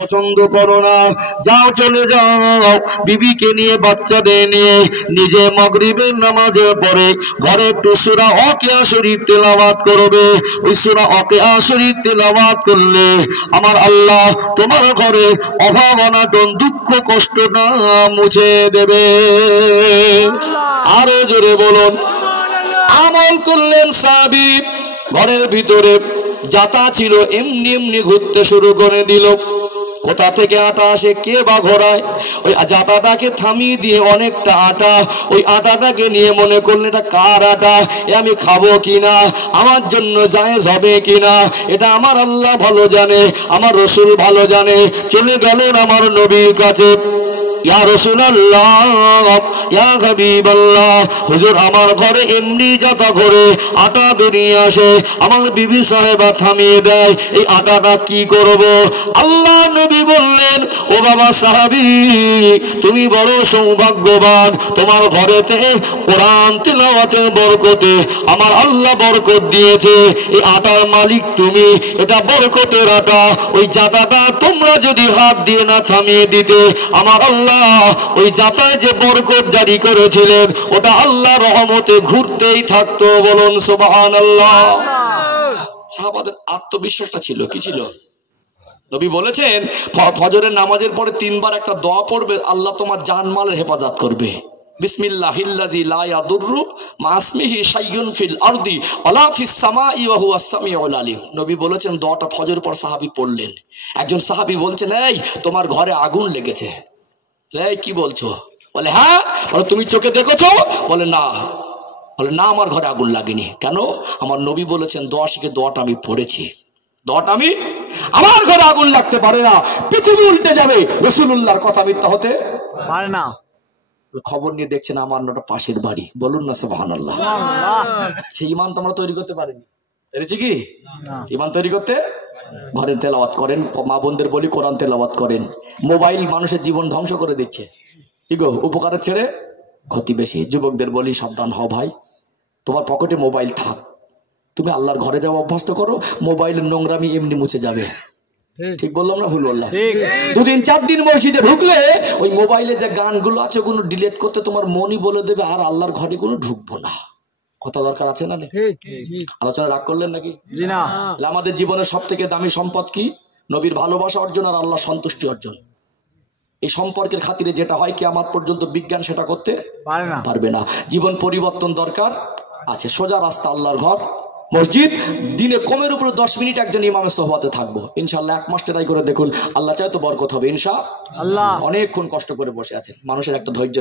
পছন্দ করো না, যাও চলে যাও বিবিকে নিয়ে বাচ্চাদের নিয়ে নিজে মাগরিবের নামাজে পড়ে ঘরে একটু সূরা ওয়াকিয়া শরীফ তেলাওয়াত করবে। ওই সূরা ওয়াকিয়া শরীফ তেলাওয়াত করলে আমার আল্লাহ তোমার ঘরে অভাব অনাটন দুঃখ কষ্টটা মুছে দেবে। আরো জোরে বলুন। আমল করলেন সাহাবী, ঘরের ভিতরে জাতা ছিল এমনি এমনি ঘুরতে শুরু করে দিল। কোথা থেকে আটা আসে, কে বা ঘোরায়, ওই জাতাটাকে থামিয়ে দিয়ে অনেকটা আটা, ওই আটাটাকে নিয়ে মনে করলেন এটা কার আটা, এ আমি খাবো কিনা, আমার জন্য জায়েজ হবে কিনা, এটা আমার আল্লাহ ভালো জানে, আমার রসুল ভালো জানে। চলে গেলেন আমার নবীর কাছে, ইয়া রাসূলুল্লাহ, ইয়া হাবিবাল্লাহ, হুজুর আমার ঘরে এমনি জাতা ঘরে আটা বেরিয়ে আসে, আমার বিবি সাহেবা থামিয়ে দেয়, এই আটাটা কি করব? আল্লাহ নবী বললেন, ও বাবা সাহাবী, তুমি বড় সৌভাগ্যবান, তোমার ঘরেতে কোরআন তিলাওয়াতের বরকতে আমার আল্লাহ বরকত দিয়েছে, এই আটার মালিক তুমি, এটা বরকতের আটা। ওই জাতাটা তোমরা যদি হাত দিয়ে না থামিয়ে দিতে, আমার আল্লাহ ওই জাতায় যে বরকত জারি করেছিলেন ওটা আল্লাহ রহমতে ঘুরতেই থাকতো। বলুন সুবহানাল্লাহ। সাহাবাদের আত্মবিশ্বাসটা ছিল, কি ছিল? নবী বলেছেন ফজরের নামাজের পরে 3 বার একটা দোয়া পড়বে, আল্লাহ তোমার জানমালের হেফাজত করবে। বিসমিল্লাহিল্লাযী লা ইয়াদুররু মা ইসমিহি শাইউন ফিল আরদি ওয়ালা ফিস সামাই ওয়া হুয়াস সামিউল আলিম। নবী বলেছেন দোয়াটা ফজরের পর সাহাবী পড়লেন। একজন সাহাবী বলছেন, এই তোমার ঘরে আগুন লেগেছে। এই কি বলছো? বলে হ্যাঁ। বলে তুমি চোখে দেখেছো? বলে না। বলে না, আমার ঘরে আগুন লাগেনি। কেন? আমার নবী বলেছেন দোয়া শিখে দোয়াটা আমি পড়েছি, দোয়াটা আমি, আমার ঘরে আগুন লাগতে পারে না, পৃথিবী উল্টে যাবে, রাসূলুল্লাহর কথা মিথ্যা হতে পারে না। খবর নিয়ে দেখছেন আমার ওটা পাশের বাড়ি। বলুন না সুবহানাল্লাহ। সেই ঈমান তোমরা তৈরি করতে পারেনি, পেরেছি কি? ঈমান তৈরি করতে ঘরে তেলাওয়াত করেন, মা বোনদের বলি কোরআন তেলাওয়াত করেন। মোবাইল মানুষের জীবন ধ্বংস করে দিচ্ছে, ঠিক গো, উপকারের ছেড়ে ক্ষতি বেশি। যুবকদের বলি সাবধান হও ভাই, তোমার পকেটে মোবাইল থাক, তুমি আল্লাহর ঘরে যাওয়া অভ্যস্ত করো, মোবাইলের নোংরামি এমনি মুছে যাবে। ঠিক বললাম না ভুল বললাম? 2 দিন 4 দিন মসজিদে ঢুকলে ওই মোবাইলে যে গানগুলো আছে ওগুলো ডিলিট করতে তোমার মনই বলে দেবে আর আল্লাহর ঘরে কোনো ঢুকবো না। কথা দরকার আছে না? আলোচনা রাগ করলেন নাকি? আমাদের জীবনের সব থেকে দামি সম্পদ কি? নবীর ভালোবাসা অর্জন আর আল্লাহ সন্তুষ্টি অর্জন। এই সম্পর্কের খাতিরে যেটা হয় কিয়ামত পর্যন্ত বিজ্ঞান সেটা করতে পারবে না। জীবন পরিবর্তন দরকার আছে, সোজা রাস্তা আল্লাহর ঘর মসজিদ। দিনে কমের উপরে 10 মিনিট একজন ইমামের সোহবতে থাকবো ইনশাআল্লাহ। 1 মাস ট্রাই করে দেখুন, আল্লাহ চায় তো বরকত হবে ইনশাআল্লাহ। অনেকক্ষণ কষ্ট করে বসে আছেন, মানুষের একটা ধৈর্য